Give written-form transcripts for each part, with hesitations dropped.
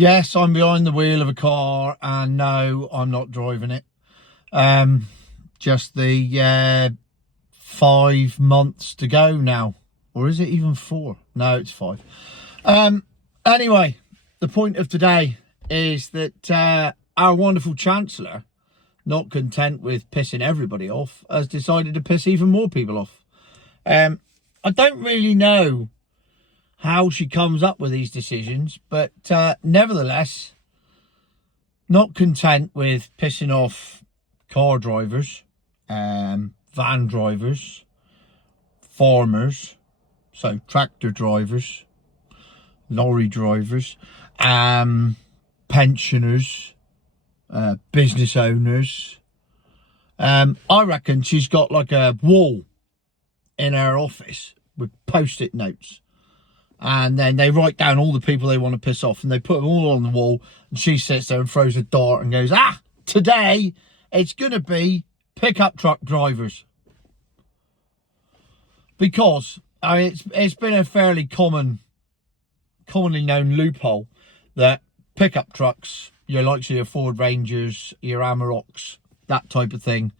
Yes, I'm behind the wheel of a car, and no, I'm not driving it. Just the 5 months to go now. Or is it even 4? No, it's 5. Anyway, the point of today is that our wonderful Chancellor, not content with pissing everybody off, has decided to piss even more people off. I don't really know how she comes up with these decisions, but nevertheless, not content with pissing off car drivers, van drivers, farmers, so tractor drivers, lorry drivers, pensioners, business owners. I reckon she's got like a wall in her office with post-it notes, and then they write down all the people they want to piss off, and they put them all on the wall, and she sits there and throws a dart and goes, today it's going to be pickup truck drivers. Because it's been a fairly commonly known loophole that pickup trucks, your likes of your Ford Rangers, your Amaroks, that type of thing,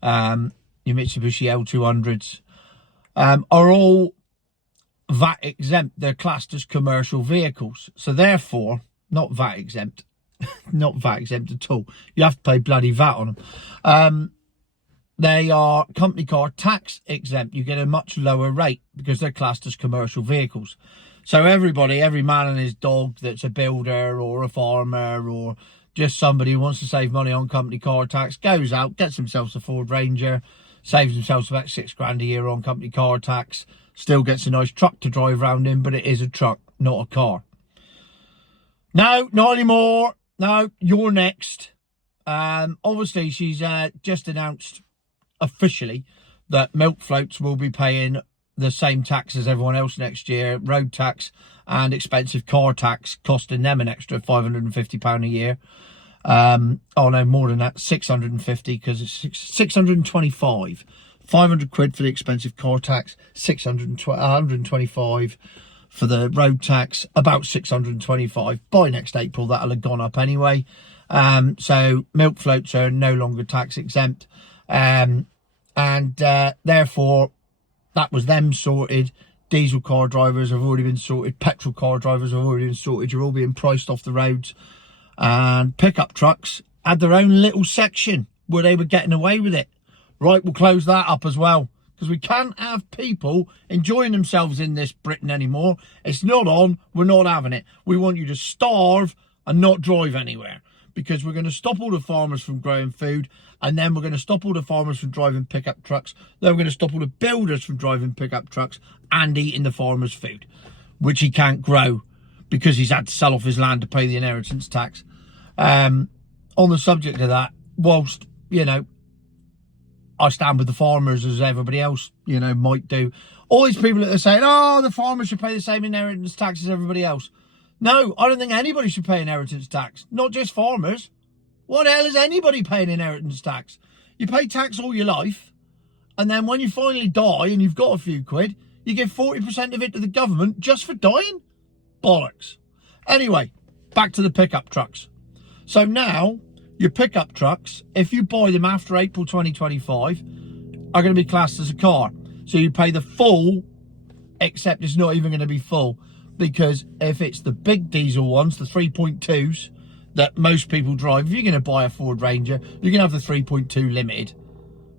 your Mitsubishi L200s, are all VAT exempt. They're classed as commercial vehicles. So therefore, not VAT exempt, not VAT exempt at all. You have to pay bloody VAT on them. They are company car tax exempt. You get a much lower rate because they're classed as commercial vehicles. So every man and his dog that's a builder or a farmer or just somebody who wants to save money on company car tax goes out, gets themselves a Ford Ranger, saves themselves about £6,000 a year on company car tax, still gets a nice truck to drive around in, but it is a truck, not a car. No, not anymore. No, you're next. Obviously, she's just announced officially that milk floats will be paying the same tax as everyone else next year, road tax and expensive car tax, costing them an extra £550 a year. Oh no, more than that, 650, because it's 625. 500 quid for the expensive car tax, 125 for the road tax, about 625. By next April, that'll have gone up anyway. So milk floats are no longer tax exempt. Therefore, that was them sorted. Diesel car drivers have already been sorted. Petrol car drivers have already been sorted. You're all being priced off the roads. And pickup trucks had their own little section where they were getting away with it. Right, we'll close that up as well, because we can't have people enjoying themselves in this Britain anymore. It's not on. We're not having it. We want you to starve and not drive anywhere, because we're going to stop all the farmers from growing food, and then we're going to stop all the farmers from driving pickup trucks. Then we're going to stop all the builders from driving pickup trucks and eating the farmer's food, which he can't grow because he's had to sell off his land to pay the inheritance tax. On the subject of that, whilst, I stand with the farmers as everybody else, might do. All these people that are saying, the farmers should pay the same inheritance tax as everybody else. No, I don't think anybody should pay inheritance tax. Not just farmers. What the hell is anybody paying inheritance tax? You pay tax all your life, and then when you finally die and you've got a few quid, you give 40% of it to the government just for dying? Bollocks. Anyway, back to the pickup trucks. So now, your pickup trucks, if you buy them after April 2025, are going to be classed as a car. So you pay the full, except it's not even going to be full. Because if it's the big diesel ones, the 3.2s that most people drive, if you're going to buy a Ford Ranger, you're going to have the 3.2 limited.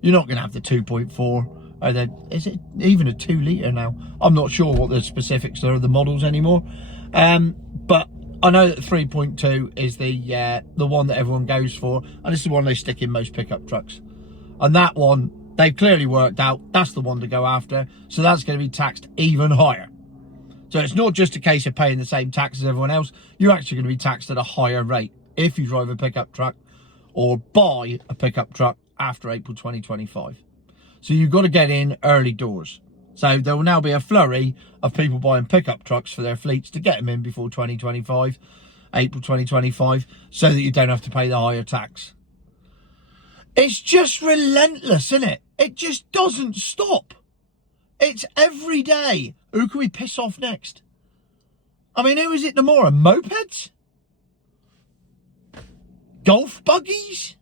You're not going to have the 2.4. Is it even a 2 litre now? I'm not sure what the specifics are of the models anymore. But I know that 3.2 is the one that everyone goes for, and it's the one they stick in most pickup trucks. And that one, they've clearly worked out, that's the one to go after, so that's going to be taxed even higher. So it's not just a case of paying the same tax as everyone else, you're actually going to be taxed at a higher rate if you drive a pickup truck or buy a pickup truck after April 2025. So you've got to get in early doors. So there will now be a flurry of people buying pickup trucks for their fleets to get them in before April 2025, so that you don't have to pay the higher tax. It's just relentless, isn't it? It just doesn't stop. It's every day. Who can we piss off next? I mean, who is it tomorrow? Mopeds? Golf buggies?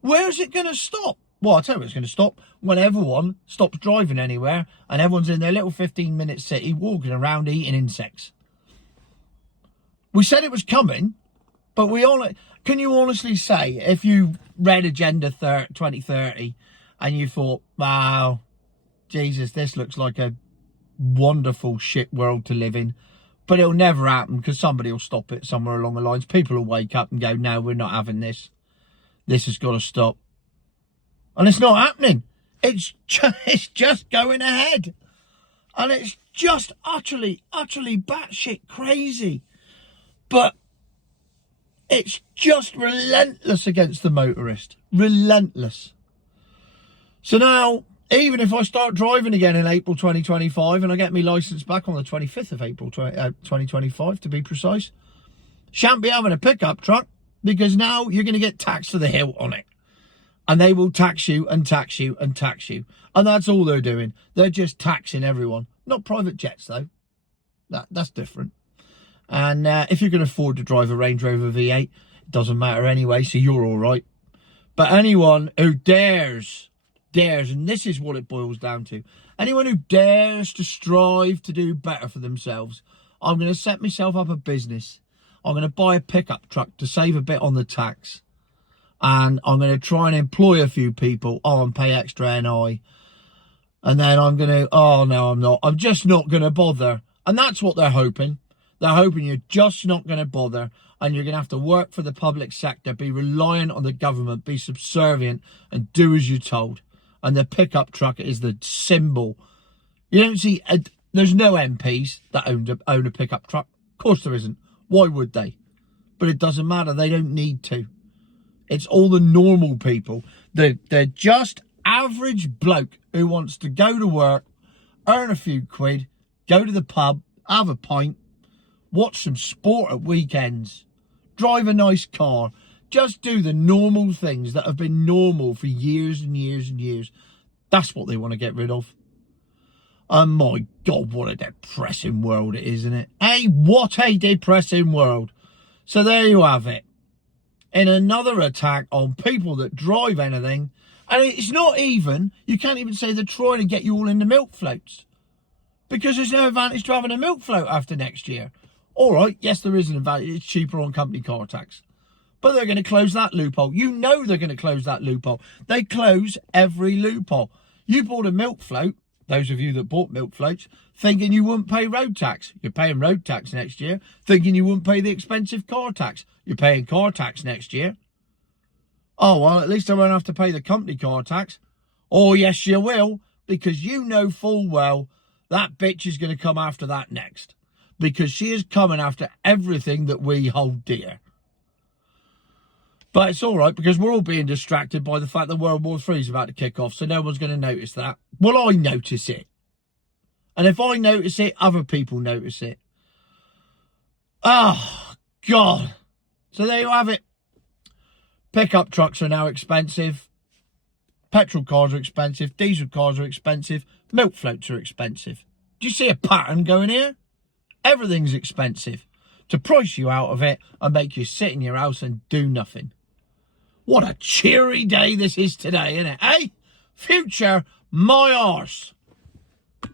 Where's it going to stop? Well, I'll tell you where it's going to stop. When everyone stops driving anywhere and everyone's in their little 15-minute city walking around eating insects. We said it was coming, but can you honestly say, if you read Agenda 2030 and you thought, wow, Jesus, this looks like a wonderful shit world to live in, but it'll never happen because somebody will stop it somewhere along the lines. People will wake up and go, no, we're not having this. This has got to stop. And it's not happening. It's just going ahead. And it's just utterly batshit crazy. But it's just relentless against the motorist. Relentless. So now, even if I start driving again in April 2025 and I get my licence back on the 25th of April 2025 to be precise, shan't be having a pickup truck because now you're going to get taxed to the hilt on it. And they will tax you and tax you and tax you. And that's all they're doing. They're just taxing everyone. Not private jets, though. That's different. And if you can afford to drive a Range Rover V8, it doesn't matter anyway, so you're all right. But anyone who dares, and this is what it boils down to, anyone who dares to strive to do better for themselves, I'm going to set myself up a business. I'm going to buy a pickup truck to save a bit on the tax. And I'm going to try and employ a few people. Oh, and pay extra NI. And then I'm going to, oh, no, I'm not. I'm just not going to bother. And that's what they're hoping. They're hoping you're just not going to bother. And you're going to have to work for the public sector, be reliant on the government, be subservient, and do as you're told. And the pickup truck is the symbol. You don't see, there's no MPs that own a pickup truck. Of course there isn't. Why would they? But it doesn't matter. They don't need to. It's all the normal people. They're just average bloke who wants to go to work, earn a few quid, go to the pub, have a pint, watch some sport at weekends, drive a nice car, just do the normal things that have been normal for years and years and years. That's what they want to get rid of. And my God, what a depressing world it is, isn't it? Hey, what a depressing world. So there you have it. In another attack on people that drive anything. And it's not even, you can't even say they're trying to get you all into milk floats. Because there's no advantage to having a milk float after next year. All right, yes, there is an advantage. It's cheaper on company car tax. But they're going to close that loophole. You know they're going to close that loophole. They close every loophole. You bought a milk float, those of you that bought milk floats, thinking you wouldn't pay road tax. You're paying road tax next year. Thinking you wouldn't pay the expensive car tax. You're paying car tax next year. Oh, well, at least I won't have to pay the company car tax. Oh, yes, you will. Because you know full well that bitch is going to come after that next. Because she is coming after everything that we hold dear. But it's all right, because we're all being distracted by the fact that World War III is about to kick off, so no one's going to notice that. Well, I notice it. And if I notice it, other people notice it. Oh, God. So there you have it. Pickup trucks are now expensive. Petrol cars are expensive. Diesel cars are expensive. Milk floats are expensive. Do you see a pattern going here? Everything's expensive. To price you out of it and make you sit in your house and do nothing. What a cheery day this is today, isn't it? Eh? Future, my arse.